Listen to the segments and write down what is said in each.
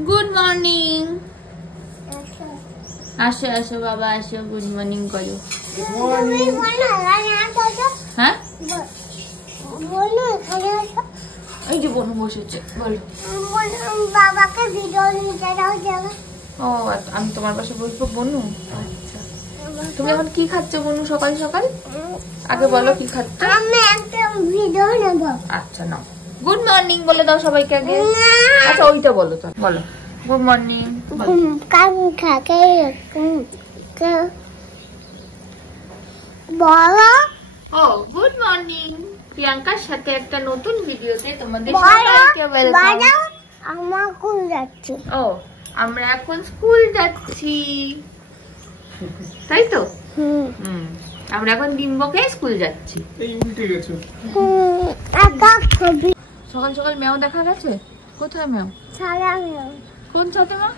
Good morning. আসো আসো বাবা আসো, গুড মর্নিং করো। হ্যাঁ এই যে বোন বসেছে, বলো। বাবাকে ভিডিও নিতে দাও যাবে। ও আমি তোমার পাশে বসবো বনু। আচ্ছা তুমি এখন কি খাচ্ছ বনু সকাল সকাল? আগে বলো কি খাচ্ছ। আমি একটা ভিডিও নেব। আচ্ছা নাও, গুড মর্নিং বলে দাও সবাইকে আগে। আচ্ছা ওইটা বলো তো, বলো গুড মর্নিং। কাম থাকে বলো। ও গুড মর্নিং, প্রিয়াঙ্কার সাথে একটা নতুন ভিডিওতে তোমাদের সবাইকে ওয়েলকাম। আমরা স্কুল যাচ্ছি। ও আমরা এখন স্কুল যাচ্ছি, তাই তো? আমরা এখন ডিম্বকে স্কুল যাচ্ছি। এই উল্টে গেছে। সকাল সকাল মেও দেখা গেছে। কোথায় মেও? সাদা মেও। কোন ছাদে মা?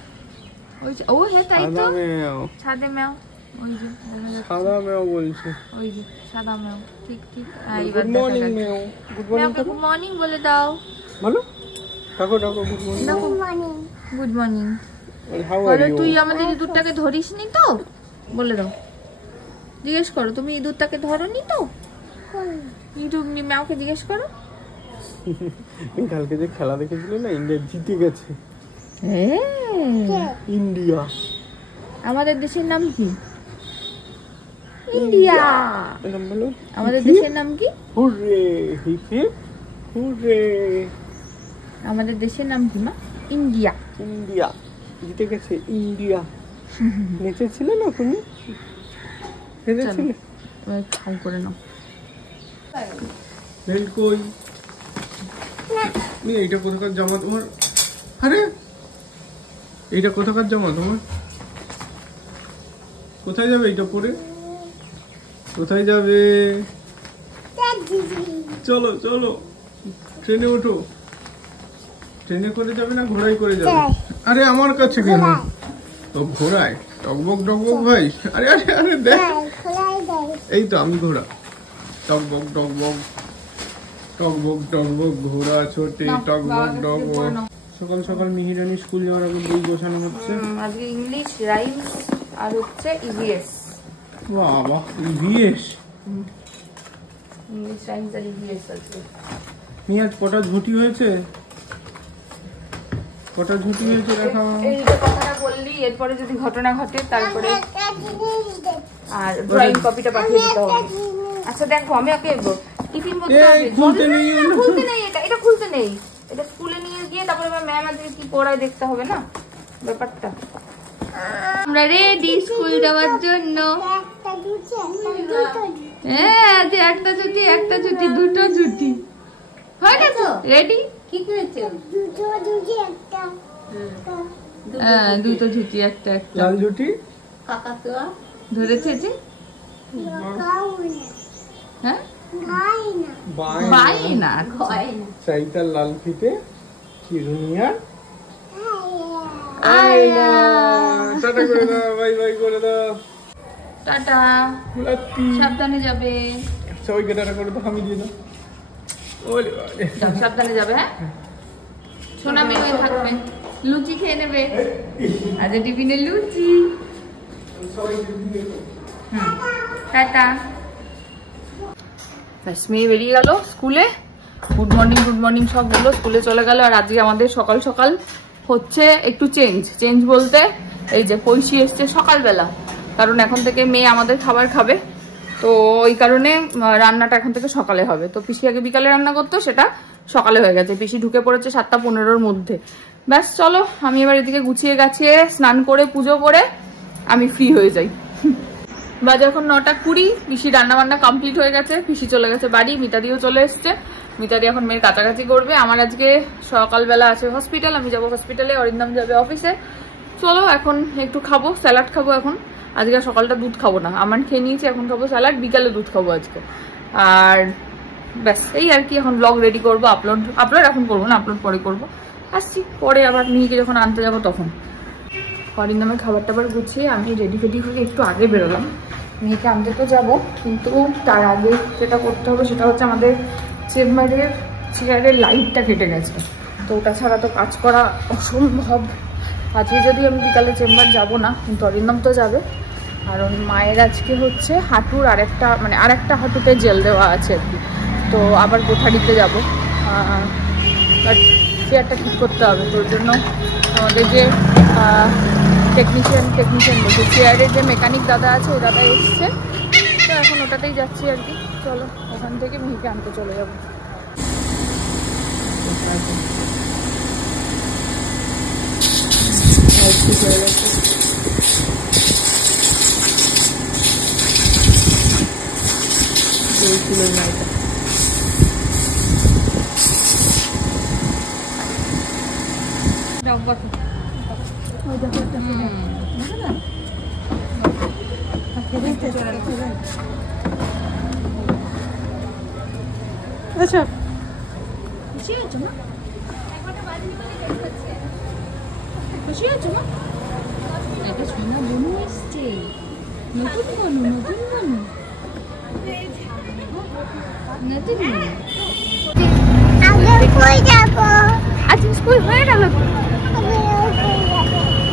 ওই ও হ্যাঁ তাই তো, ছাদে মেও। ওই যে সাদা মেও বলছে। ওই যে সাদা মেও, ঠিক ঠিক। গুড মর্নিং মেও। গুড মর্নিং গুড মর্নিং বলে দাও। বলো ডাকো ডাকো good morning. Good morning. Good morning how are বলো। ইউ? তুই আমাদের ইঁদুরটাকে ধরিসনি তো? বলে দাও, জিজ্ঞেস করো। তুমি ইঁদুরটাকে ধরোনি তো? ইঁদুর ম্যাওকে জিজ্ঞেস করো। কালকে যে খেলা দেখেছিলে না, ইন্ডিয়া জিতে গেছে। ইন্ডিয়া আমাদের দেশের নাম কি? ইন্ডিয়া। বলো আমাদের দেশের নাম কি? Hurray hip hip hurray. আমাদের দেশের নাম কি মা? ইন্ডিয়া। ইন্ডিয়া জিতে গেছে। ইন্ডিয়া নেচেছিলে না তুমি? নেচেছিলে? খাই করে নাও। বেল্ট কই? এইটা কোথাকার জামা তোমার? আরে এইটা কোথাকার জামা তোমার? কোথায় যাবে এইটা পরে? কোথায় যাবে? চলো চলো ট্রেনে ওঠো। ট্রেনে করে যাবে না ঘোড়ায় করে যাবে? আরে আমার কাছে কেন? তো ঘোড়ায় টকবক টকবক ভাই। আরে আরে আরে দেখ, এই তো আমি ঘোড়া। টকবক টকবক টকবক টকবক ঘোড়া ছোটে টকবক টকবক। সকাল সকাল মিহিরানি স্কুল যাওয়ার আগে বই বসানো হচ্ছে। আজকে ইংলিশ রাইমস আর হচ্ছে ইভিএস। বাবা ইভিএস, ইংলিশ রাইমস আর ইভিএস আছে। আজ কটা ঝুটি হয়েছে? কটা ঝুটি হয়েছে দেখা। এই যে কথাটা বললি, এরপরে যদি ঘটনা ঘটে তারপরে আর ড্রয়িং কপিটা পাঠিয়ে দিতে হবে। আচ্ছা দেখো আমি ওকে টিফিন করতে হবে। খুলতে নেই, খুলতে নেই, এটা খুলতে নেই। এটা স্কুলে নিয়ে গিয়ে তারপরে ম্যাম আজকে কি পড়ায় দেখতে হবে না ব্যাপারটা। আমরা রেডি স্কুল যাওয়ার জন্য। হ্যাঁ আজ একটা ছুটি, একটা ছুটি, দুটো ছুটি হয়ে গেছে। রেডি? কি করেছে? হ্যাঁ দুটো ছুটি, একটা একটা। লাল ঝুটি ধরেছে যে। হ্যাঁ বাই না চাইতা লাল ফিতে চিরুনিয়া। টাটা করে দাও, বাই বাই করে দাও। টাটা, সাবধানে যাবে। সবাইকে টাটা করে দাও, আমি দিয়ে দাও। সাবধানে যাবে। হ্যাঁ সোনা মেয়ে থাকবে, লুচি খেয়ে নেবে। আজ টিফিনে লুচি। টাটা। ব্যাস মেয়ে বেরিয়ে গেল স্কুলে। গুড মর্নিং সব বললো, স্কুলে চলে গেল। আর আজকে আমাদের সকাল সকাল হচ্ছে একটু চেঞ্জ বলতে এই যে পৈশি এসছে সকালবেলা, কারণ এখন থেকে মেয়ে আমাদের খাবার খাবে, তো ওই কারণে রান্নাটা এখন থেকে সকালে হবে। তো পিসি আগে বিকালে রান্না করতো, সেটা সকালে হয়ে গেছে। পিসি ঢুকে পড়েছে 7:15-র মধ্যে। ব্যাস চলো আমি এবার এদিকে গুছিয়ে গাছিয়ে স্নান করে পুজো করে আমি ফ্রি হয়ে যাই। বাজে এখন 9:20। পিসি রান্না বান্না কমপ্লিট হয়ে গেছে, পিসি চলে গেছে বাড়ি, মিতাদিও চলে এসছে। মিতাদি এখন মেয়ের কাছাকাছি করবে। আমার আজকে সকালবেলা আছে হসপিটাল, আমি যাবো হসপিটালে, অরিন্দম যাবে অফিসে। চলো এখন একটু খাবো, স্যালাড খাবো। এখন আজকে সকালটা দুধ খাবো না, আমার খেয়ে নিয়েছি, এখন খাবো স্যালাড, বিকালে দুধ খাবো আজকে। আর ব্যাস এই আর কি। এখন ব্লগ রেডি করবো, আপলোড এখন করবো না, আপলোড পরে করবো। আসছি পরে আবার মেয়েকে যখন আনতে যাবো তখন। অরিন্দমের খাবার টাবার গুছিয়ে আমি রেডি ফেডি হয়ে একটু আগে বেরোলাম। মেয়েকে আনতে তো যাবো, কিন্তু তার আগে যেটা করতে হবে সেটা হচ্ছে আমাদের চেয়ারের লাইটটা কেটে গেছে। তো ওটা ছাড়া তো কাজ করা অসম্ভব। আজকে যদি আমি বিকালে চেম্বার যাব না, কিন্তু অরিন্দম তো যাবে। কারণ মায়ের আজকে হচ্ছে হাঁটুর আরেকটা হাঁটুতে জেল দেওয়া আছে আর কি। তো আবার কোঠারিতে যাবো, বাট চেয়ারটা ঠিক করতে হবে। তোর জন্য আমাদের যে টেকনিশিয়ান বলছে, চেয়ারের যে মেকানিক দাদা আছে, ওই দাদা এসছে। তো এখন ওটাতেই যাচ্ছি আর কি। চলো ওখান থেকে মিহিকে আনতে চলে যাবো। আচ্ছা খুশি হয়েছো মা? খুশি হয়েছো মা? একটা সোনা বনু এসছে, নতুন বনু। আজকে স্কুল হয়ে গেল।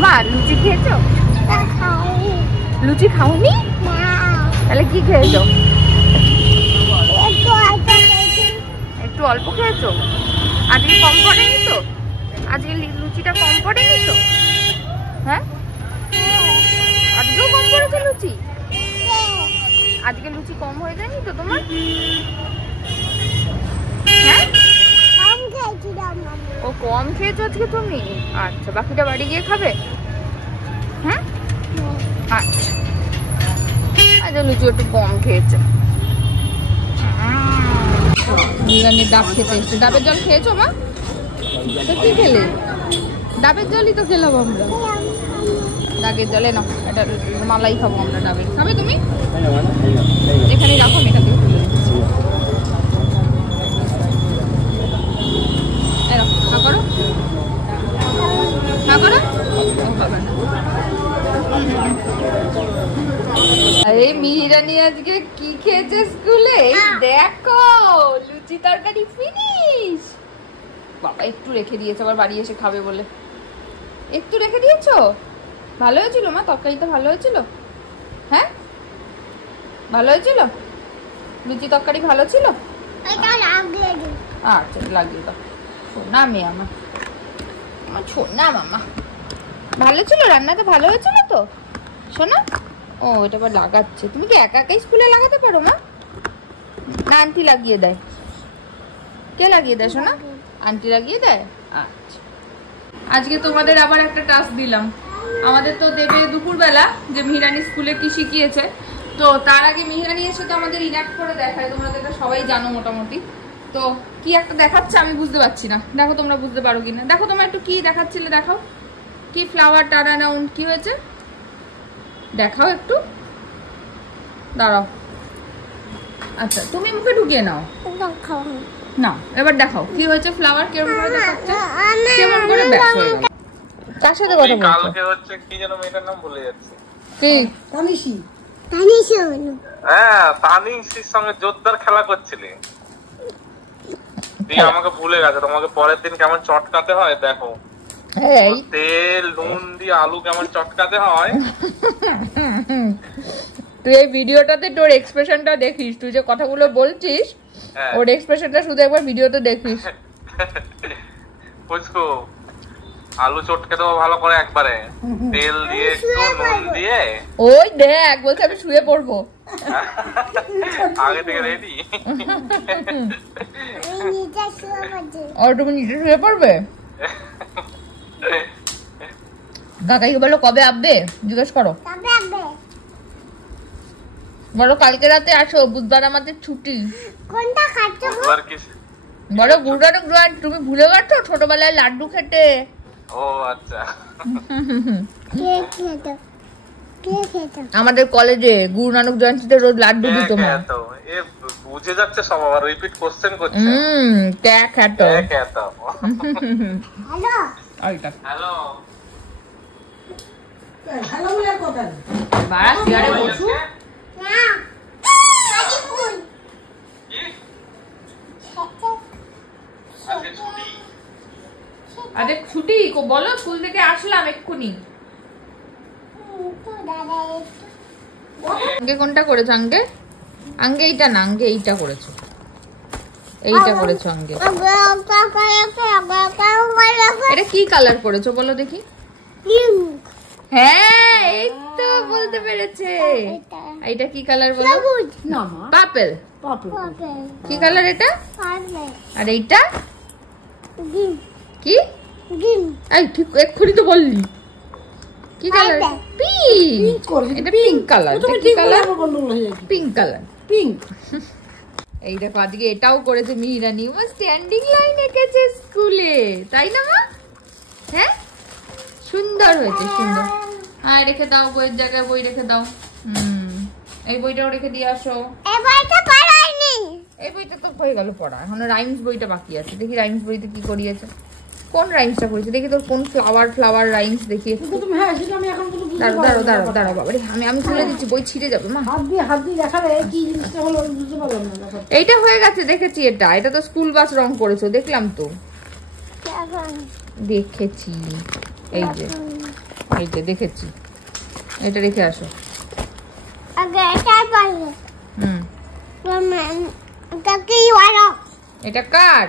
মা লুচি খেয়েছো? লুচি খাওনি? তাহলে কি খেয়েছো? একটু অল্প খেয়েছো? আজকে কম পড়েনি তো? আজকে লুচিটা কম পড়েনি তো? হ্যাঁ, আজকেও কম পড়েছে লুচি? আজকে লুচি কম হয়ে যায়নি তো তোমার? হ্যাঁ, ও কম খেয়েছো আজকে তুমি? আচ্ছা, বাকিটা বাড়ি গিয়ে খাবে? হ্যাঁ, আচ্ছা। আচ্ছা, লুচি একটু কম খেয়েছে। ডাব খেতে এসছে। ডাবের জল খেয়েছো মা? তো কি খেলে? ডাবের জলই তো খেলাম আমরা। ডাবের জলে না, এটা মালাই খাবো আমরা। ডাবের খাবে তুমি? এখানে রাখো, আমি এখান থেকে তুলে দিচ্ছি। আরে মিহিরানি আজকে কি খেয়েছে স্কুলে? দেখো, লুচি তরকারি ফিনিশ। বাবা একটু রেখে দিয়েছে, আবার বাড়ি এসে খাবে বলে। একটু রেখে দিয়েছো? ভালো হয়েছিল মা? তরকারিটা ভালো হয়েছিল? হ্যাঁ, ভালো হয়েছিল? লুচি তরকারি ভালো ছিল? আচ্ছা, লাগিয়ে দাও। শোনা মেয়ে আমার শোনা মামা। ভালো ছিল রান্নাটা? ভালো হয়েছিল তো শোনা? ও, এটা আবার লাগাচ্ছে। তুমি কি একা একাই স্কুলে লাগাতে পারো মা? না আন্টি লাগিয়ে দেয়? কে লাগিয়ে দেয় শোনা? আন্টি লাগিয়ে দেয়? আচ্ছা। আজকে তোমাদের আবার একটা টাস্ক দিলাম। আমাদের তো দেবে দুপুরবেলা যে মিহিরানি স্কুলে কি শিখিয়েছে। তো তার আগে মিহিরানি এসে তো আমাদের ইনাক্ট করে দেখায়। তোমরা তো এটা সবাই জানো মোটামুটি। তো কি একটা দেখাচ্ছে আমি বুঝতে পারছি না। দেখো তোমরা বুঝতে পারো কিনা। দেখো তোমরা একটু কি দেখাচ্ছিলে, দেখাও। কি ফ্লাওয়ার টার্ন কি হয়েছে দেখাও একটু। দাঁড়াও। আচ্ছা, তুমি মুখে ঢুকিয়ে নাও না। এবার দেখাও কি হয়েছে। ফ্লাওয়ার কেমন করে দেখাচ্ছে, কেমন করে ব্যাক হয়ে গেল। কার সাথে কথা বলছো? কালকে হচ্ছে কি যেন মেয়েটার নাম ভুলে যাচ্ছে। কি? তানিশি। হ্যাঁ, তানিশির সঙ্গে জোরদার খেলা করছিলে। তুই আমাকে ভুলে গেছে। তোমাকে পরের দিন কেমন চটকাতে হয় দেখো। তেল নুন দিয়ে আলু কেমন চটকাতে হয়। তুই এই ভিডিওটাতে তোর এক্সপ্রেশনটা দেখিস। তুই যে কথাগুলো বলছিস, ওর এক্সপ্রেশনটা শুধু একবার ভিডিওতে দেখিস। বুঝছো, আলু চটকে দেবো ভালো করে একবারে, তেল দিয়ে একটু নুন দিয়ে। ওই দেখ, বলছে আমি শুয়ে পড়বো। আগে থেকে রেডি। আর তুমি নিচে শুয়ে পড়বে? কাকাইকে বলো কবে আসবে জিজ্ঞেস করো। বলো কালকে রাতে আসো, বুধবার আমাদের ছুটি। কোনটা খাচ্ছো? বলো গুড়ানো গ্রান্ড। তুমি ভুলে গেছো ছোটবেলায় লাড্ডু খেতে? ও আচ্ছা। আমাদের কলেজে গুরু নানক জয়ন্তীতে রোজ লাড্ডু দিত মা। এ বুঝে যাচ্ছে সব, আবার রিপিট কোশ্চেন করছে। কে খাতো? হ্যালো হ্যালো হ্যালো বলে কথা বাড়া চেয়ারে বসু না। আজকে ফুল কি? আজকে ছুটি। আরে ছুটি বলো, স্কুল থেকে আসলাম এক্ষুনি। আঙ্গে কোনটা করেছো? আঙ্গে আঙ্গে এইটা না, আঙ্গে এইটা করেছো, এইটা করেছো আঙ্গে। এটা কি কালার করেছো বলো দেখি? হ্যাঁ এই তো বলতে পেরেছে। এটা কি কালার বলো? পার্পল। কি কালার এটা? আর এইটা কি? এই ঠিক এক্ষুনি তো বললি কি কালার? পিঙ্ক। এটা পিঙ্ক কালার। কি কালার? Pink colour. পিঙ্ক। এই দেখো আজকে এটাও করেছে মিহিরানি। ও স্ট্যান্ডিং লাইন এঁকেছে স্কুলে, তাই না মা? হ্যাঁ সুন্দর হয়েছে, সুন্দর। হ্যাঁ রেখে দাও, বইয়ের জায়গায় বই রেখে দাও। এই বইটাও রেখে দিয়ে আসো। এই বইটা তো হয়ে গেল পড়া, এখন রাইমস বইটা বাকি আছে। দেখি রাইমস বইতে কি করিয়েছে, কোন রাইমসটা করেছে দেখি। তোর কোন ফ্লাওয়ার রাইমস দেখি। দাঁড়াও দাঁড়াও দাঁড়াও বাবা, আমি খুলে দিচ্ছি, বই ছিঁড়ে যাবে মা। এইটা হয়ে গেছে, দেখেছি। এটা তো স্কুল বাস রং করেছো, দেখলাম তো, দেখেছি। এই যে দেখেছি। এটা রেখে আসো। এটা কার?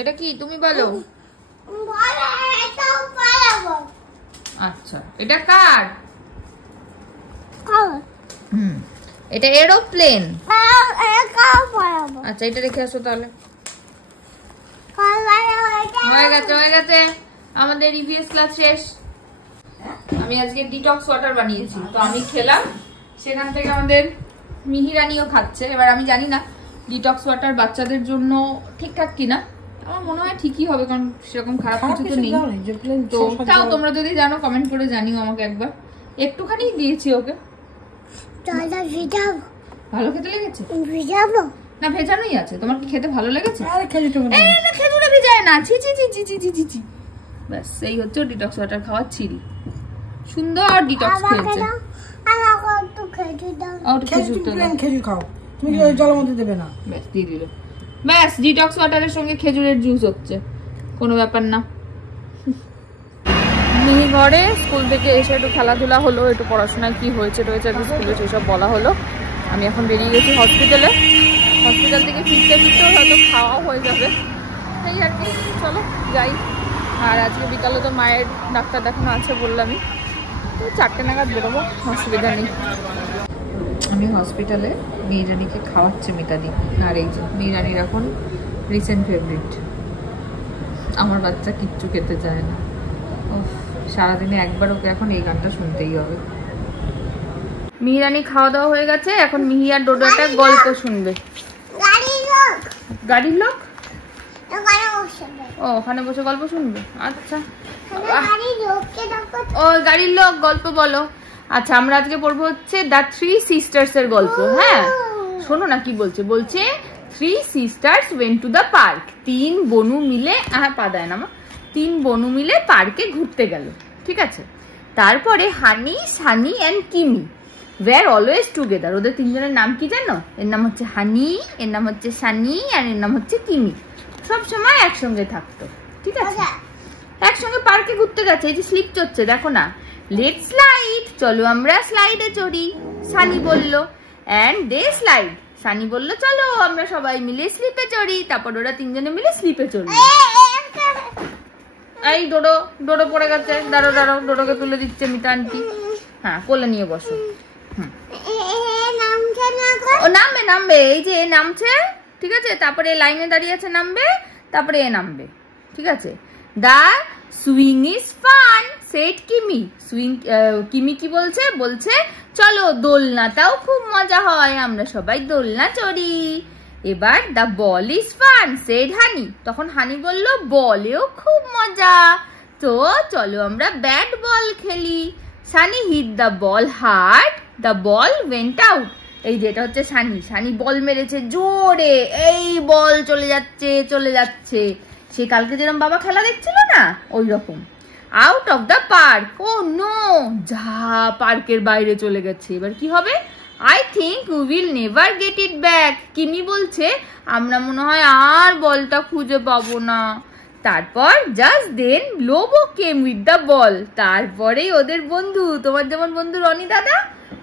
এটা কি তুমি বলো? আচ্ছা এটা কার? এটা এরোপ্লেন। আচ্ছা এটা রেখে আসো তাহলে। হয়ে গেছে হয়ে গেছে, আমাদের ইভিএস ক্লাস শেষ। আমি আজকে ডিটক্স ওয়াটার বানিয়েছি, তো আমি খেলাম, সেখান থেকে আমাদের মিহিরানিও খাচ্ছে। এবার আমি জানি না ডিটক্স ওয়াটার বাচ্চাদের জন্য ঠিকঠাক কিনা, আমার মনে হয় ঠিকই হবে, কারণ সেরকম খারাপ কিছু তো নেই। তো তাও তোমরা যদি জানো কমেন্ট করে জানিও আমাকে একবার। একটুখানি দিয়েছি ওকে। ভালো খেতে লেগেছে না? ভেজানোই আছে। তোমার কি খেতে ভালো লেগেছে? খেজুরে ভেজায় না, ছি ছি ছি ছি ছি ছি ছি। ব্যাস এই হচ্ছে ডিটক্স ওয়াটার খাওয়ার ছিরি। সুন্দর ডিটক্স খেয়েছে। খেজুর খাও, তুমি জলের মধ্যে দেবে না। ব্যাস দিয়ে দিল। ব্যাস ডিটক্স ওয়াটারের সঙ্গে খেজুরের জুস হচ্ছে, কোনো ব্যাপার না। মিহি ঘরে স্কুল থেকে এসে একটু খেলাধুলা হলো, একটু পড়াশোনায় কি হয়েছে রয়েছে আর স্কুলে সেসব বলা হলো। আমি এখন বেরিয়ে গেছি হসপিটালে। হসপিটাল থেকে ফিরতে ফিরতেও হয়তো খাওয়াও হয়ে যাবে, এই আর কি। চলো যাই। আর আজকে বিকালে তো মায়ের ডাক্তার দেখানো আছে বললামই, তো 4টে নাগাদ বেরোবো, অসুবিধা নেই। আমি হসপিটালে মিহিরানিকে খাওয়াচ্ছে মিতাদি। আর এই যে মিহিরানির এখন রিসেন্ট ফেভারিট। আমার বাচ্চা কিচ্ছু খেতে চায় না, সারাদিনে একবার ওকে এখন এই গানটা শুনতেই হবে। মিহিরানি খাওয়া দাওয়া হয়ে গেছে, এখন মিহি আর ডোডো একটা গল্প শুনবে। গাড়ির লোক? ও ওখানে বসে গল্প শুনবে। আচ্ছা ও গাড়ির লোক গল্প বলো। আচ্ছা আমরা আজকে পড়বো হচ্ছে দ্য থ্রি সিস্টার্স এর গল্প। হ্যাঁ শোনো না কি বলছে। বলছে 3 sisters went to the park। 3 বনু মিলে, পা দেয় না মা, 3 বনু মিলে পার্কে ঘুরতে গেল, ঠিক আছে। তারপরে হানি, সানি অ্যান্ড কিমি ওয়ার অলওয়েজ টুগেদার। ওদের 3 জনের নাম কি জানো? এর নাম হচ্ছে হানি, এর নাম হচ্ছে সানি আর এর নাম হচ্ছে কিমি। সব সময় একসঙ্গে থাকতো, ঠিক আছে। একসঙ্গে পার্কে ঘুরতে গেছে। এই যে স্লিপ চড়ছে দেখো না। লেট স্লাইড, চলো আমরা স্লাইডে চড়ি, সানি বলল। অ্যান্ড দে স্লাইড, সানি বলল চলো আমরা সবাই মিলে স্লিপে চড়ি। তারপর ওরা 3 জনে মিলে স্লিপে চড়ি। এই ডোডো, ডোডো পড়ে গেছে। দাঁড়াও দাঁড়াও, ডোডোকে তুলে দিচ্ছে মিতা আন্টি। হ্যাঁ কোলে নিয়ে বসো। ও নামবে নামবে, এই যে এ নামছে, ঠিক আছে। তারপরে লাইনে দাঁড়িয়ে আছে, নামবে, তারপরে এ নামবে, ঠিক আছে। দা সুইং ইজ ফান সেড কিমি। সুইং, কিমি কি বলছে? বলছে চলো দোলনাটাও খুব মজা হয়, আমরা সবাই দোলনা চড়ি। এবার দা বল ইজ ফান সেড হানি। তখন হানি বলল বলেও খুব মজা, তো চলো আমরা ব্যাট বল খেলি। Sunny hit the ball hard, the ball went out. এই যে এটা হচ্ছে সানি। সানি বল মেরেছে জোরে, এই বল চলে যাচ্ছে চলে যাচ্ছে। সে কালকে যেরকম বাবা খেলা দেখছিল না, ওই রকম। Out of the park. Oh no, যা পার্কের বাইরে চলে গেছে। এবার কি হবে? I think we will never get it back. Kimi বলছে আমরা মনে হয় আর বলটা খুঁজে পাবো না। তারপর just then Lobo came with the ball. তারপরেই ওদের বন্ধু, তোমার যেমন বন্ধু রনি দাদা,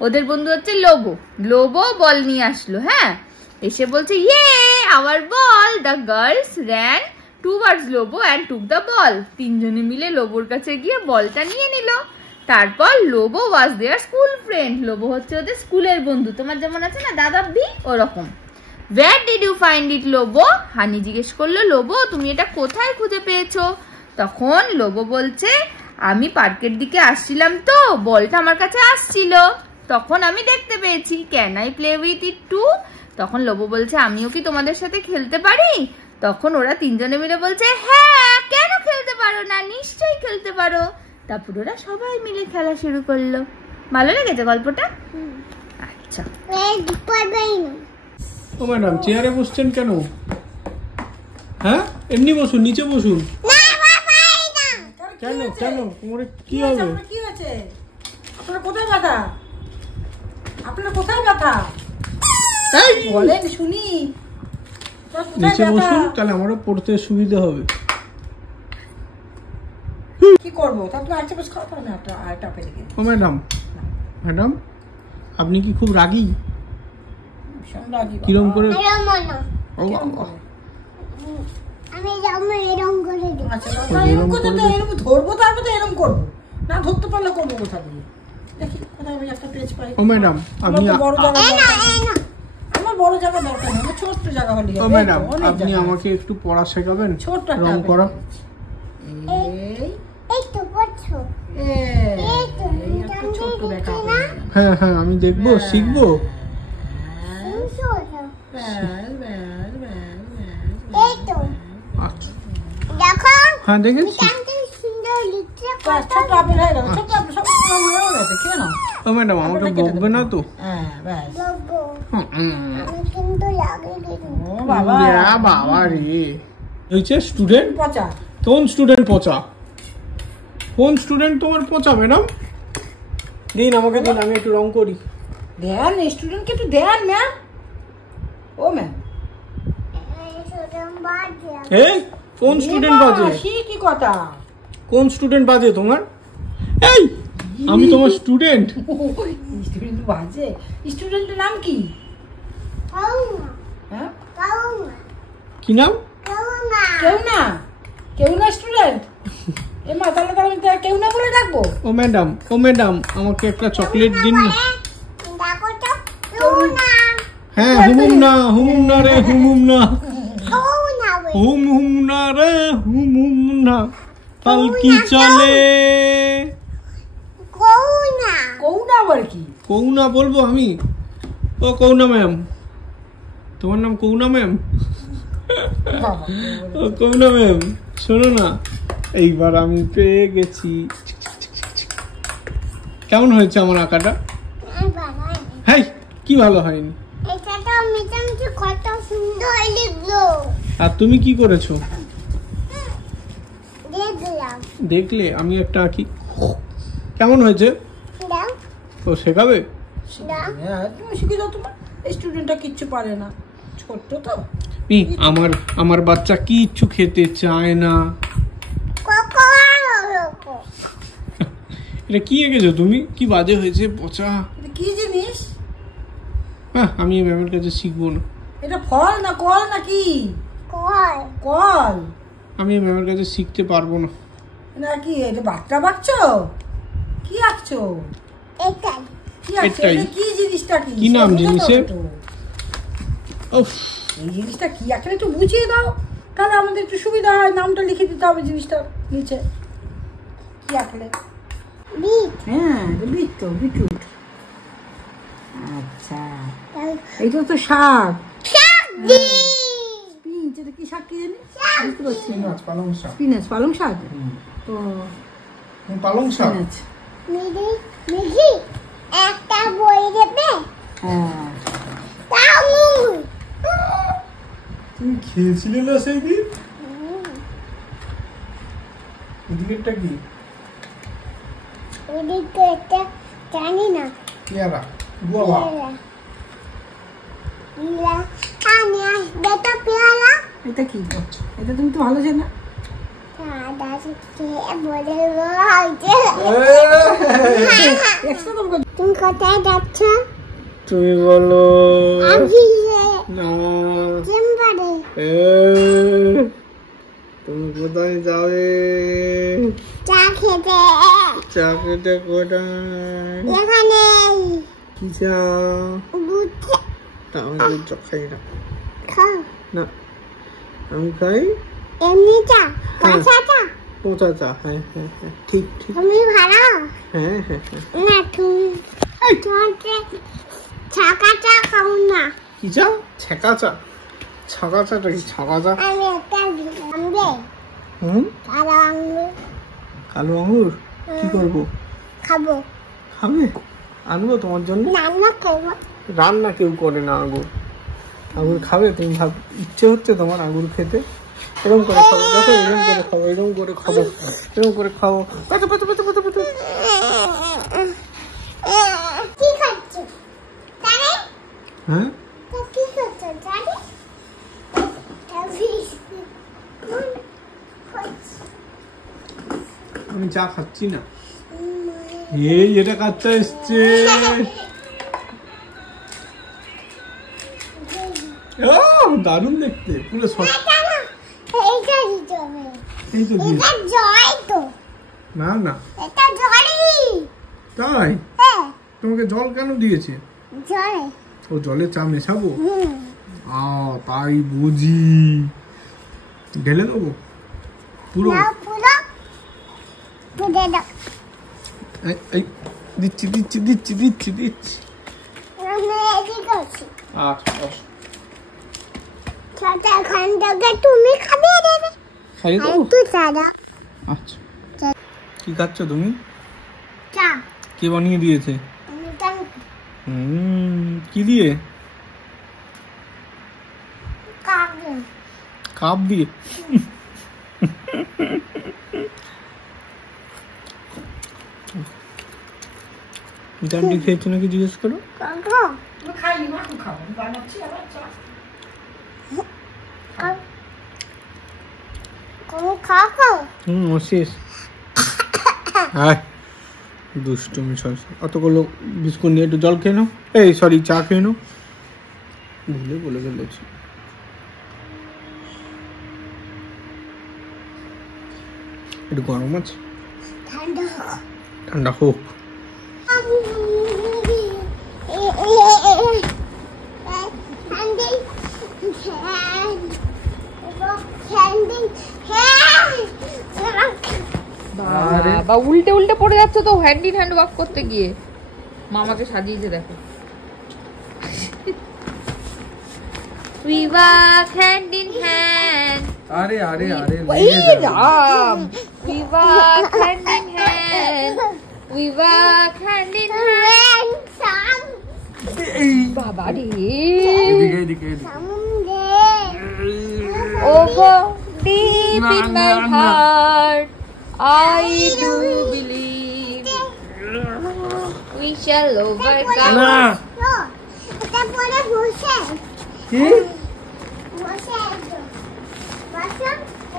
ওদের বন্ধু হচ্ছে লোবো। লোবো বল নিয়ে আসলো। হ্যাঁ, এসে বলছে ইয়ে our ball. The girls ran towards Lobo and took the ball. তিনজনে মিলে লোবোর কাছে গিয়ে বলটা নিয়ে নিল। তারপর লোবো ওয়াজ দেয়ার স্কুল ফ্রেন্ড। লোবো হচ্ছে ওদের স্কুলের বন্ধু, তোমার যেমন আছে না দাদা বি, ওরকম। Where did you find it, লোবো? হানি জিজ্ঞেস করলো, লোবো তুমি এটা কোথায় খুঁজে পেয়েছো? তখন লোবো বলছে আমি পার্কের দিকে আসছিলাম তো বলটা আমার কাছে আসছিল, তখন আমি দেখতে পেয়েছি। Can I play with it too? তখন লোবো বলছে আমিও কি তোমাদের সাথে খেলতে পারি? তখন ওরা তিনজনে মিলে বলছে হ্যাঁ, কেন খেলতে পারো না, নিশ্চয়ই খেলতে পারো। তারপর ওরা সবাই মিলে খেলা শুরু করলো। ভালো লেগেছে গল্পটা? আচ্ছা। ও ম্যাডাম চেয়ারে বসছেন কেন? হ্যাঁ, এমনি বসুন, নিচে বসুন। কেন কেন কোমরে কি হবে? কি হয়েছে? আপনার কোথায় ব্যথা? আপনার কোথায় ব্যথা বলেন শুনি। নিচে বসুন, তাহলে আমারও পড়তে সুবিধা হবে। কি করবো? তাহলে আরেকটা বেশ খাওয়া পারে না, আরেকটা আপেল কিনে। ও ম্যাডাম, ম্যাডাম আপনি কি খুব রাগী? কিরম করে? আমি এরকম করে দিই। আচ্ছা, এরকম করতে তো এরকম ধরবো, তারপর তো এরকম করবো না, ধরতে পারলে করবো কোথা দিয়ে? দেখি কোথায় আমি একটা পেজ পাই। ও ম্যাডাম আপনি বড় জায়গা, আমার বড় জায়গা দরকার নেই, ছোট্ট জায়গা হলে। ও ম্যাডাম আপনি আমাকে একটু পড়া শেখাবেন? ছোট্ট রং করা। এই তো পড়ছো। এই তো একটা ছোট্ট দেখা। হ্যাঁ হ্যাঁ আমি দেখবো, শিখবো। এই তো আচ্ছা দেখো। হ্যাঁ দেখেছি। সুন্দর লিখছে। ছোট্ট আপেল হয়ে গেল, ছোট্ট আপেল সব হয়ে গেছে, খেয়ে নাও। ও ম্যাডাম আমাকে বকবে না তো? হ্যাঁ ব্যাস। আমি কিন্তু লাগে দিই। ও বাবা, বাবা রে, হয়েছে স্টুডেন্ট পচা। কোন স্টুডেন্ট পচা? কোন স্টুডেন্ট তোমার পচা ম্যাডাম? দিন আমাকে দিন, আমি একটু রং করি। দেন স্টুডেন্টকে একটু দেন ম্যাম। ও ম্যাম, এই কোন স্টুডেন্ট বাজে? কি কথা? কোন স্টুডেন্ট বাজে তোমার? এই আমি তোমার স্টুডেন্ট। স্টুডেন্ট বাজে? স্টুডেন্টের নাম কি? হ্যাঁ, কি নাম? কেউ না, কেউ না স্টুডেন্ট। এ মা, তাহলে কেউ না বলে ডাকবো? ও ম্যাডাম আমাকে একটা চকলেট দিন না। হ্যাঁ হুমুম না রে, হুমুম না রে, হুমুম না। পালকি চলে। কৌনা আবার কি? কৌনা বলবো আমি? ও কৌনা ম্যাম, তোমার নাম কৌনা ম্যাম? ও কৌনা ম্যাম শোনো না, এইবার আমি পেয়ে গেছি। কেমন হয়েছে আমার আঁকাটা? হ্যাঁ, কি ভালো হয়নি? কত সুন্দর লিখলো। আর তুমি কি করেছো? দেখলাম। দেখলে আমি একটা আঁকি, কেমন হয়েছে? ও শেখাবে? হ্যাঁ, তুমি শিখে দাও। তোমার স্টুডেন্টটা কিচ্ছু পারে না, ছোট্ট তো। আমার বাচ্চা কিচ্ছু খেতে চায় না। এটা কি এঁকেছো তুমি? কি বাজে হয়েছে, পচা। এটা কি জিনিস? হ্যাঁ, আমি ম্যামের কাছে শিখবো না। এটা ফল না কল নাকি? কল। আমি ম্যামের কাছে শিখতে পারবো না। না কি এটা বাচ্চা বাচ্চা? কি আঁকছো? এটাই। কি আঁকছো? এটা কি জিনিসটা? কি নাম জিনিসের? উফ, এই জিনিসটা কি আঁকলে একটু বুঝিয়ে দাও, তাহলে আমাদের একটু সুবিধা হয়। নামটা লিখে দিতে হবে জিনিসটা নিচে। কি আঁকলে? বিট। হ্যাঁ, বিট তো, বিটরুট। আচ্ছা, এইটা তো শাক। স্পিঞ্চ। এটা কি শাক কি জানি? বুঝতে পারছি না। পালং শাক। স্পিনাচ, পালং শাক। ও পালং শাক। স্পিনাচ। মিহি একটা বই দেবে? হ্যাঁ। তুমি খেয়েছিলে না সেই দিন? এদিকেরটা কি? দিদি তো এটা জানি না পেয়ারা গোয়া নীলা আমি আসবে তো পেয়ারা এটা কি গো? এটা তুমি তো ভালো জানো। দাদা কে বলে হইছে তুমি কোথায় যাচ্ছ তুমি বলো আমি না চেম্বারে তুমি কোথায় যাবে চা খেতে চা খেতে কোথায় এখানে কি চা বুঝছে তা আমি দুধ চা খাই না খাও না আমি খাই এমনি চা কাঁচা চা কোথা চা হ্যাঁ হ্যাঁ হ্যাঁ ঠিক ঠিক তুমি ভালো হ্যাঁ হ্যাঁ হ্যাঁ না তুমি তোমাকে ছাকা চা খাও না কি চা ছেঁকা চা ছাকা চাটা কি ছাকা চা আমি একটা দিলাম রে হুম কালো আঙুর কালো আঙুর কি করবো খাবো খাবে আনবো তোমার জন্য রান্না করবো রান্না কেউ করে না আঙুর আঙুর খাবে তুমি ভাব ইচ্ছে হচ্ছে তোমার আঙুর খেতে এরকম করে খাবো দেখো এরকম করে খাবো এরকম করে খাবো পেটো পেটো পেটো পেটো পেটো কি খাচ্ছ জানে হ্যাঁ কি খাচ্ছ জানে আমি চা খাচ্ছি না এই এটা কাচ্চা এসছে ও দারুণ দেখতে পুরো সব এইটা দিতে হবে এই তো দিয়ে এটা জয় তো না না এটা জলই তাই হ্যাঁ তোমাকে জল কেন দিয়েছে জয় ও জলে চা মেশাবো তাই বুঝি ঢেলে দেবো পুরো নাও পুরো পুরো দাও এই দিচ্ছি দিচ্ছি দিচ্ছি দিচ্ছি দিচ্ছি আমি এদিকে করছি আচ্ছা ছোটা খানটাকে তুমি খাবে দেবে খাইয়ে আর দেবো একটু চা দাও আচ্ছা কি খাচ্ছ তুমি চা কে বানিয়ে দিয়েছে আমি জানি কি দিয়ে কাকে কাপ দিয়ে জানটি খেয়েছো নাকি জিজ্ঞেস করো কাকু তুমি খাইনি মা, তুমি খাও। আমি বানাচ্ছি আবার চা। তুমি কাকু শেষ হ্যাঁ দুষ্টুমি সরষে অতগুলো বিস্কুট নিয়ে একটু জল খেয়ে নাও এই সরি চা খেয়ে নাও ভুলে বলে ফেলেছি একটু গরম আছে ঠান্ডা ঠান্ডা হোক বা উল্টে উল্টে পড়ে যাচ্ছে তো হ্যান্ড ইন হ্যান্ড ওয়াক করতে গিয়ে মামাকে সাজিয়েছে দেখো We walk hand in hand. আরে আরে আরে এই Ram We walk hand in hand. We walk hand in hand. বাবা রে Over deep in my heart I do believe we shall overcome.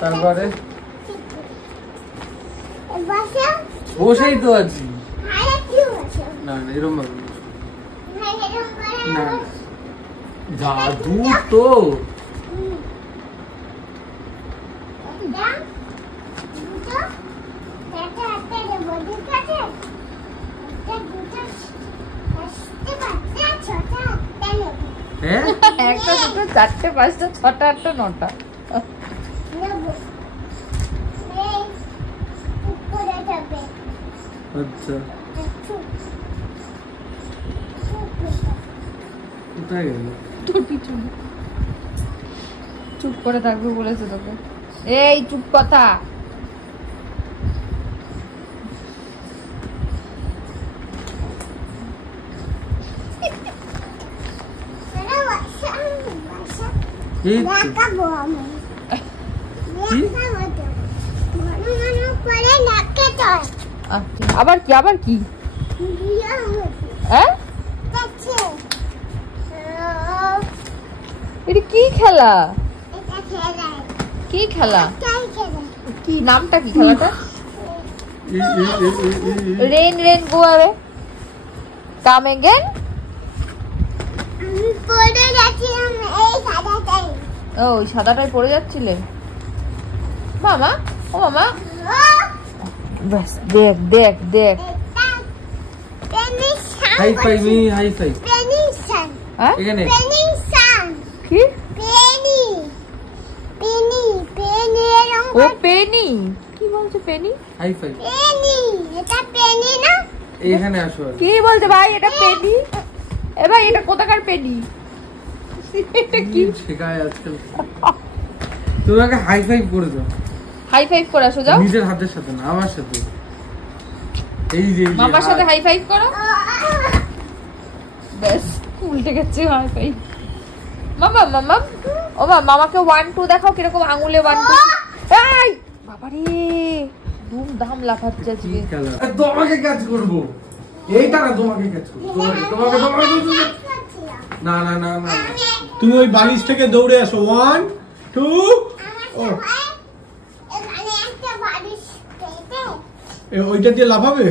তারপরে বসেই তো আছি না না এরকম ভাবে না জাদু তো একটা দুটো চারটে পাঁচটা ছটা আটটা নটা আচ্ছা কোথায় গেল তোর পিছনে চুপ করে থাকবে বলেছে তোকে এই চুপ কথা আচ্ছা আবার কি হ্যাঁ এটা কি খেলা কি নামটা কি খেলাটা রেন গো আবে কাম এগেন ও ওই সাদাটাই পড়ে যাচ্ছিলে মামা ও মামা বাস দেখ হাই ফাইভ এখানে কি ও পেনি কি বলছে পেনি হাই ফাইভ এখানে আসো কি বলছে ভাই এটা পেনি এ ভাই এটা কোথাকার পেনি এটা কি শেখায় আজকাল তুমি আগে হাই ফাইভ করে দাও হাই ফাইভ করে আসো যাও নিজের হাতের সাথে না আমার সাথে এই যে মামার সাথে হাই ফাইভ করো ব্যাস উল্টে গেছে হাই ফাইভ মামা ও মামাকে 1 2 দেখাও কিরকম আঙুলে 1 2 এই বাবারে ধুমধাম লাফাচ্ছে আজকে তোমাকে ক্যাচ করব এইটা না তোমাকে ক্যাচ করব তোমাকে না তুমি ওই বালিশ থেকে দৌড়ে আসো 1 2 ও ওইটা দিয়ে লাফাবে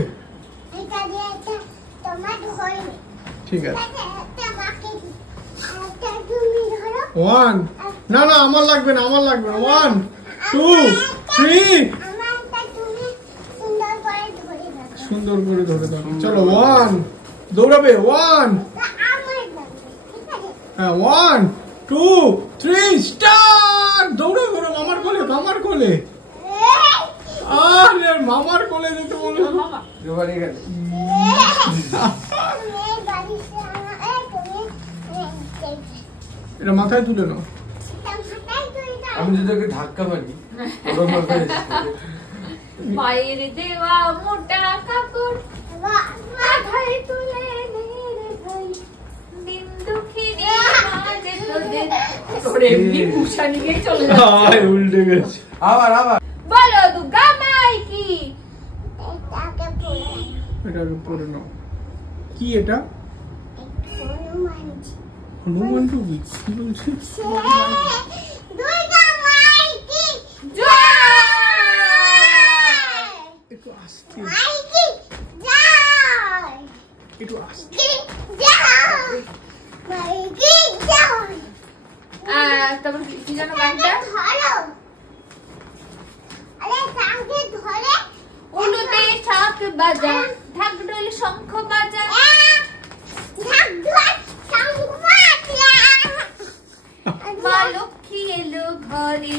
ঠিক আছে 1 না আমার লাগবে না 1 2 3 সুন্দর করে ধরে দাও চলো 1 দৌড়াবে 1 হ্যাঁ 1 2 3 স্টার্ট দৌড়ো মামার কোলে আরে মামার কোলে যেতে বলো জোরে গেল এটা মাথায় তুলে নাও আমি যদি ওকে ধাক্কা মারি মায়ের দেওয়া মোটা কাপড় মাথায় তুলে নে রে ভাই দিন দুঃখিনী মাঝে তোদের এমনি মুশা নিয়ে চলে যাচ্ছে উল্টে গেছে আবার বলো দুর্গা মাই কি এটা পরে নাও কি এটা হনুমান টুপি কি বলছিস একটু আস্তে তারপর কি জানো গানটা উলুতে শাক বাজা ঢাক ঢোল শঙ্খ বাজা মা লক্ষ্মী এলো ঘরে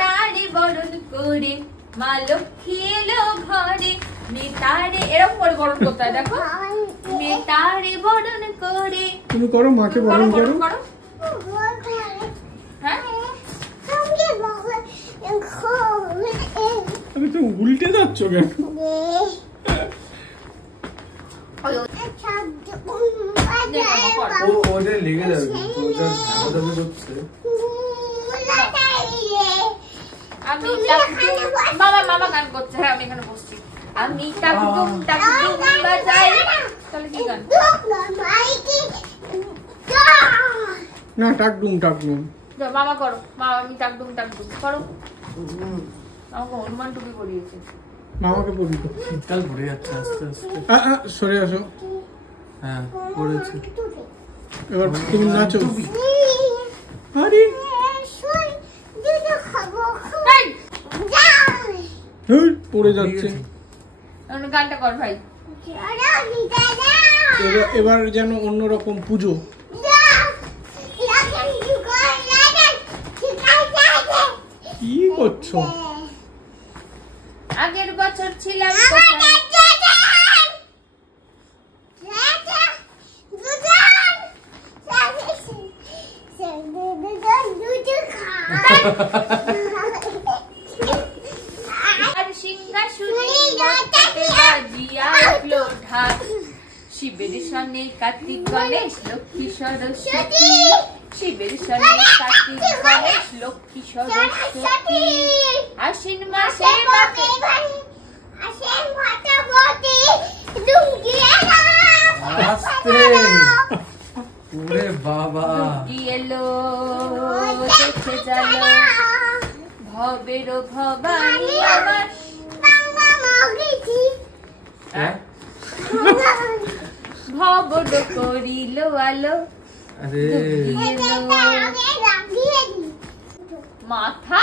তারে বরণ করে মা লক্ষ্মী এলো ঘরে মেতারে এরকম করে বরণ করতে হয় দেখো মেতারে বরণ করে তুমি করো মাকে বরণ করো হ্যাঁ আমি তো উল্টে যাচ্ছ কেন ওদের লেগে যাবে আমি মামা গান করছে হ্যাঁ আমি এখানে বসছি আমি টাকডুম বাজাই তাহলে কি গান না টাকডুম মামা করো মামা আমি টাকডুম করো আমাকে হনুমান টুপি পরিয়েছে মামাকে পরি তো কাল ঘুরে যাচ্ছে আস্তে সরে আসো হ্যাঁ পড়েছে এবার তুমি নাচো আরে পড়ে যাচ্ছে গানটা কর ভাই এবার যেন অন্যরকম পুজো কি করছো আগের বছর ছিলাম শিবের সনে কার্তিক গণেশ লক্ষ্মী সরস্বতী শিবের সনে কার্তিক গণেশ লক্ষ্মী সরস্বতী আশ্বিন মাসে কোটি ডুঙ্গি এলো আস্তে ওরে বাবা এলো দেখে জানো ভবের ভবানী আমার বাংলা মগিছি হ্যাঁ ভবড করিল আলো আরে এটা আগে লাগিয়ে দি মাথা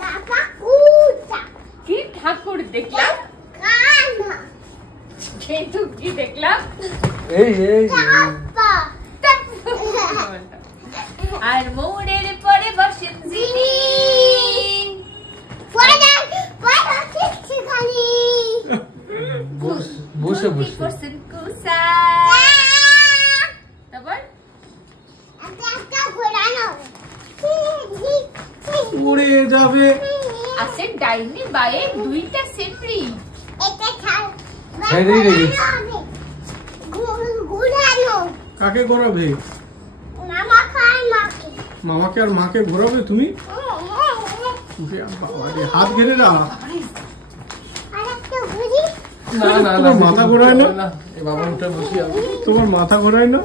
বাবা কুটা কি ঠাকুর দেখলাম কানা কিন্তু কি দেখলাম এই এই আপা আর মোড়ের পরে বসেন যিনি পড়া পড়া শিখছি খালি বসে বসে করছেন কুসা তারপর একটা ঘোরানো উড়ে যাবে আছে ডাইনি বায়ে দুইটা সেমরি এটা ছাড় ছেড়ে রেখেছি। ঘুরানো কাকে ঘোরাবে? মামা খায় মাকে মামাকে আর মাকে ঘোরাবে তুমি? বাবা রে, হাত ঘেরে না। আর একটা ঘুরি না না তোমার মাথা ঘোরায় না? এই বাবা উঠে বসি আমি তোমার মাথা ঘোরায় না?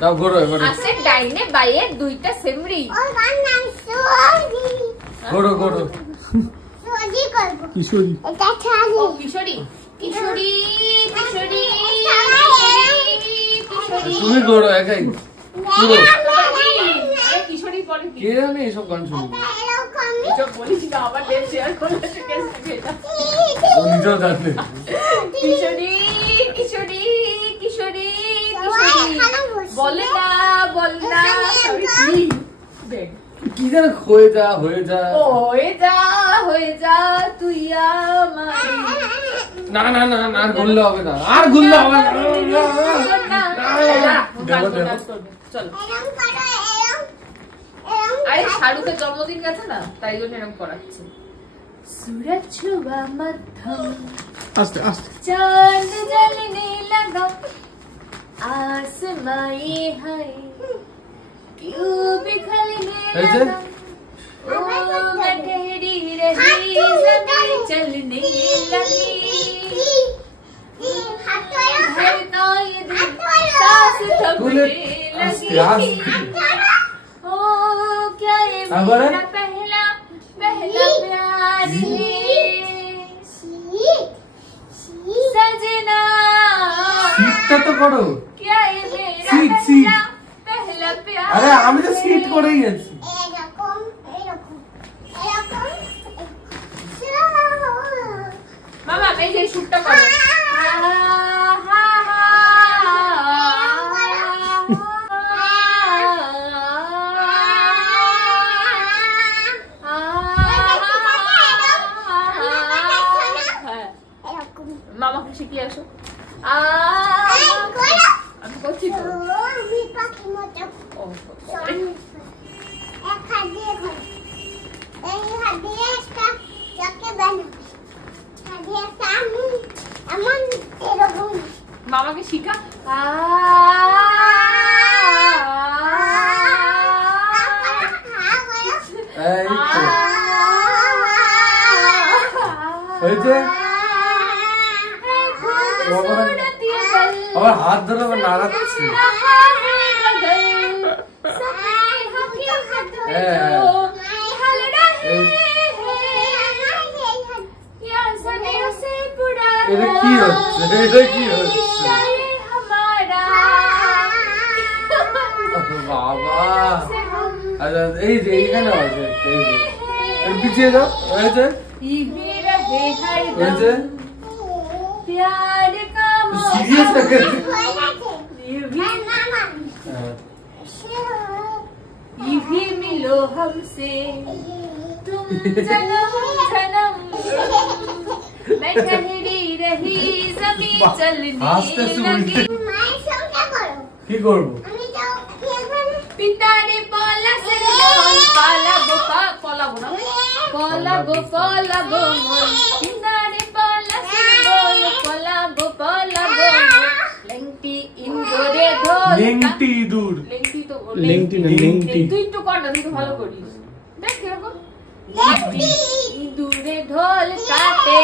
তাও ঘোরো এবারে আছে ডাইনে বায়ে দুইটা সেমরি ওর নাম সোজি ঘোরো ঘোরো সোজি করবো কিশোরী। এটা ছাড়ি ও কিশোরী কিশোরী কিশোরী কিশোরী তুমি ঘোরো একাই ঘোরো কিশোরী পরে কে জানে এইসব গান শুনবো এরকম এটা বলিস না আবার ডেট শেয়ার করলে ও নিজেও জানে কিশোরী কিশোরী কিশোরী কিশোরী বলে না বল না সরি কি দেখ কি জানে হয়ে যা হয়ে যা তুই আমার না না না না আর ঘুরলে হবে না আর ঘুরলে হবে না দেবো, দেবো। চল এরকম করো এরকম আরে শাহরুখের জন্মদিন গেছে না তাই জন্য এরকম করাচ্ছে सूरज छुआ मध्यम আস্তে আস্তে। चांद जलने लगा आसमां ये है क्यों बिखरने ऐसे? लगा ओ मैं ठहरी रही जमीन चलने लगी धड़का ये दिल सांस बोले, थकने आस्ते, लगी आस्ते। ओ क्या ये अबर? मेरा पहला प्यार है सजना সিটটা তো করো क्या ये मेरा सीट, सीट। पहला प्यार আরে আমি তো সিট করেই গেছি এরকম এরকম এরকম মামা এই যে শুটটা করো মামাকে শিখিয়ে আসো আমি করছি তো ও, মামাকে শিখা এই তো হয়েছে আবার হাত ধরে আবার নাড়াচ্ছে এটা কি হচ্ছে এটা কি হচ্ছে বাবা আচ্ছা এই যে এইখানে আছে এই যে এর পিছিয়ে দাও হয়েছে হয়েছে प्यार का সিরিয়াস থাকে ये भी मिलो हमसे तुम जन्म जन्म मैं ठहरी रही जमीन चलने आस्ते से लगी কি করবো पिता ने पाला सरलोल पाला गोपा पाला बोना पाला गो मोर पिता ने पाला सरलोल पाला गो मोर लेंटी इंदोरे ढोल লেংটি দূর लेंटी तो লেংটি না, লেংটি। তুই তো কর না তুই তো ভালো করিস দেখ কিরকম लेंटी इंदोरे ढोल काटे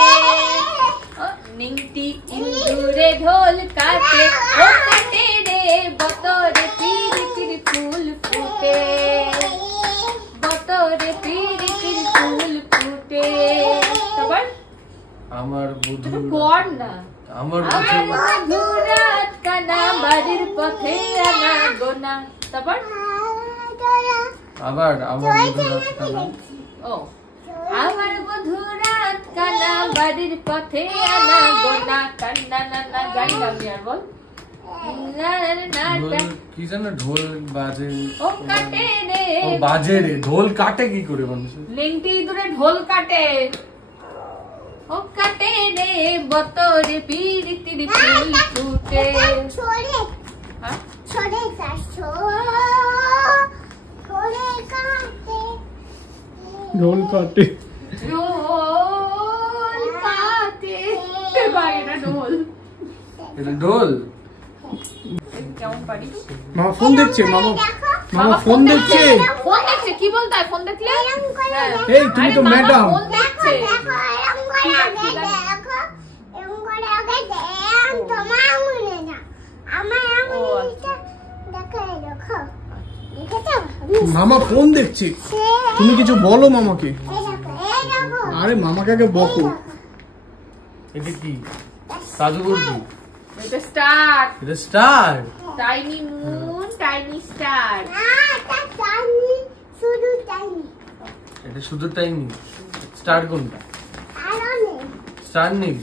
নিংটি ইন্দুরে ঢোল কাটে ও কাটে রে বতরে পিরি পিরি ফুল ফুটে বতরে পিরি পিরি ফুল ফুটে তারপর আমার বধূ কর না আমার মধুরাত কানা বাড়ির পথে আনা গোনা তারপর আবার আমার বধূ ও আমার মধুরাত কানা বাড়ির পথে আনা গোনা কান্না নানা গাড়ি গাবি আর বল কি জানো ঢোল বাজে ও কাটে রে ও বাজে রে ঢোল কাটে কি করে মানুষ লিংটি দূরে ঢোল কাটে ও কাটে রে বতরে পিরি পিরি ফুল ফুটে छोड़े হ্যাঁ छोड़े का छोड़े काटे ঢোল কাটে ঢোল কাটে বাইরে ঢোল এটা ঢোল কেমন পারি মামা ফোন দেখছে মামা মামা ফোন দেখছে ফোন দেখছে কি বলতে হয় ফোন দেখলে হ্যাঁ। এই তুমি তো আরে মামা ম্যাডাম ফোন দেখছে देखो एरम करे आगे देखो एरम करे आगे देम তোমার আঙুলে না আমার আঙুলটা দেখো দেখো দেখেছো মামা ফোন দেখছে তুমি কিছু বলো মামাকে আরে মামাকে আগে বকো এটা কি কাজুগর কি এটা স্টার এটা star tiny moon tiny star শুধু টাইনি এটা শুধু টাইমি স্টার কোনটা স্টার নেই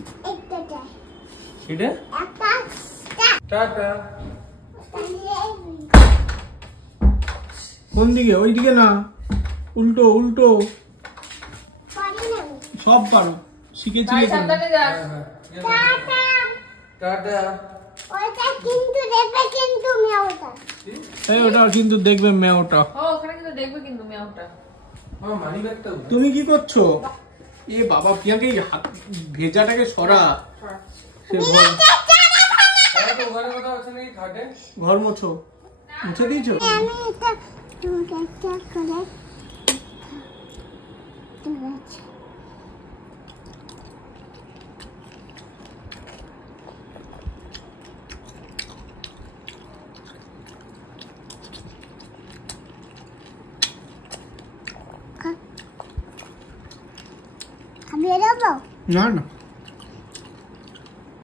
এটা টাটা কোন দিকে ওই দিকে না উল্টো উল্টো সব পারো শিখেছিলে তো। সাবধানে যাস টাটা এই ওটা কিন্তু দেখবে মেয়েটা ও ওখানে কিন্তু দেখবে কিন্তু মেয়েটা আমার মানি ব্যাগটা তুমি কি করছো এ বাবা প্রিয়াকে এই ভেজাটাকে সরা সে ওখানে কোথাও আছে নাকি খাটে ঘর মোছো মুছে দিয়েছো আমি এটা টুকটা করে দিচ্ছি আমি এরবো না না